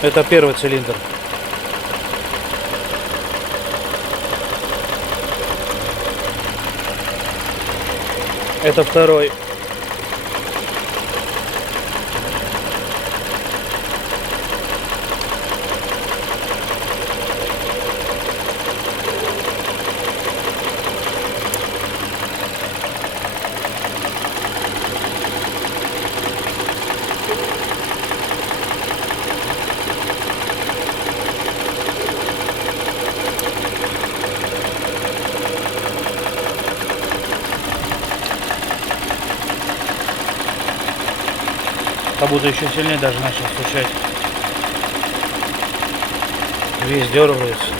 Это первый цилиндр. Это второй. Как будто еще сильнее даже начал стучать. Весь дергается.